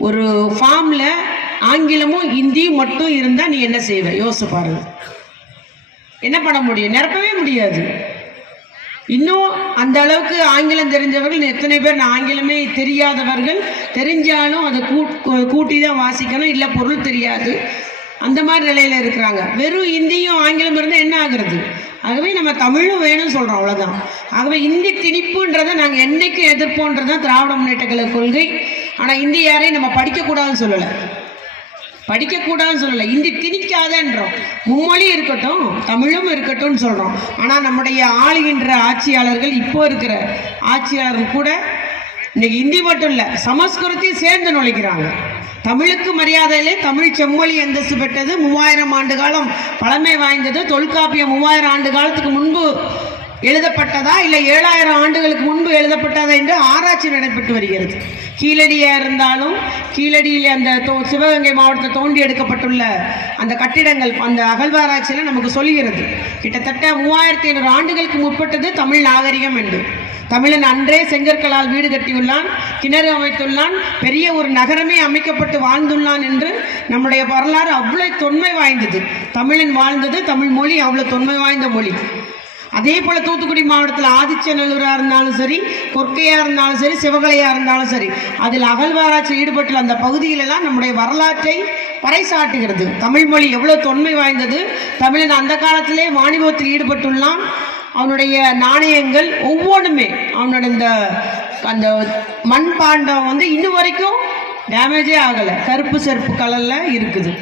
ஒரு ஃபார்மில் ஆங்கிலமும் ஹிந்தியும் மட்டும் இருந்தால் நீ என்ன செய்வ? யோசிச்சு பாருங்க. என்ன பண்ண முடியும்? நிரப்பவே முடியாது. இன்னும் அந்த அளவுக்கு ஆங்கிலம் தெரிஞ்சவர்கள் எத்தனை பேர் நான் ஆங்கிலமே தெரியாதவர்கள் தெரிஞ்சாலும் அதை கூ- கூட்டி தான் வாசிக்கணும். இல்லை பொருள் தெரியாது. அந்த மாதிரி நிலையில் இருக்கிறாங்க. வெறும் இந்தியும் ஆங்கிலம் இருந்தால் என்ன ஆகுறது? ஆகவே நம்ம தமிழும் வேணும்னு சொல்கிறோம் அவ்வளோதான் ஆகவே இந்தி திணிப்புன்றதை நாங்கள் என்னைக்கு எதிர்ப்போன்றது தான் திராவிட முன்னேற்ற கழக கொள்கை. ஆனால் இந்தி யாரையும் நம்ம படிக்கக்கூடாதுன்னு சொல்லலை. படிக்கக்கூடாதுன்னு சொல்லலை. இந்தி திணிக்காதன்றோம். மும்மொழி இருக்கட்டும் தமிழும் இருக்கட்டும்னு சொல்கிறோம் ஆனால் நம்முடைய ஆளுகின்ற ஆட்சியாளர்கள் இப்போ இருக்கிற ஆட்சியாளர்கள் கூட இன்னைக்கு இந்தி மட்டும் இல்லை சமஸ்கிருதத்தையும் சேர்ந்து நுழைக்கிறாங்க. தமிழுக்கு மரியாதையிலே தமிழ் செம்மொழி அந்தஸ்து பெற்றது மூவாயிரம் ஆண்டு காலம் பழமை வாய்ந்தது. தொல்காப்பியம் மூவாயிரம் ஆண்டு காலத்துக்கு முன்பு எழுதப்பட்டதா இல்லை ஏழாயிரம் ஆண்டுகளுக்கு முன்பு எழுதப்பட்டதா என்று ஆராய்ச்சி நடைபெற்று வருகிறது. கீழடியாக இருந்தாலும் கீழடியில் அந்த தோ சிவகங்கை மாவட்டத்தில் தோண்டி எடுக்கப்பட்டுள்ள அந்த கட்டிடங்கள் அந்த அகழ்வாராய்ச்சியில் நமக்கு சொல்லுகிறது. கிட்டத்தட்ட மூவாயிரத்தி ஐநூறு ஆண்டுகளுக்கு முற்பட்டது தமிழ் நாகரிகம் என்று. தமிழன் அன்றே செங்கற்களால் வீடு கட்டியுள்ளான் கிணறு அமைத்துள்ளான் பெரிய ஒரு நகரமே அமைக்கப்பட்டு வாழ்ந்துள்ளான் என்று நம்முடைய வரலாறு அவ்வளோ தொன்மை வாய்ந்தது. தமிழன் வாழ்ந்தது தமிழ் மொழி அவ்வளோ தொன்மை வாய்ந்த மொழி. அதே போல தூத்துக்குடி மாவட்டத்தில் ஆதிச்சநல்லூராக இருந்தாலும் சரி கொற்கையாக இருந்தாலும் சரி சிவகலையாக இருந்தாலும் சரி அதில் அகழ்வாராய்ச்சி ஈடுபட்டுள்ள அந்த பகுதியிலெல்லாம் நம்முடைய வரலாற்றை பறைசாட்டுகிறது தமிழ் மொழி எவ்வளோ தொன்மை வாய்ந்தது. தமிழன் அந்த காலத்திலே வாணிபத்தில் ஈடுபட்டுள்ளான். அவனுடைய நாணயங்கள் ஒவ்வொன்றுமே அவனோட இந்த அந்த மண் பாண்டம் வந்து இன்னும் வரைக்கும் டேமேஜே ஆகலை. கருப்பு செருப்பு கலரில் இருக்குது.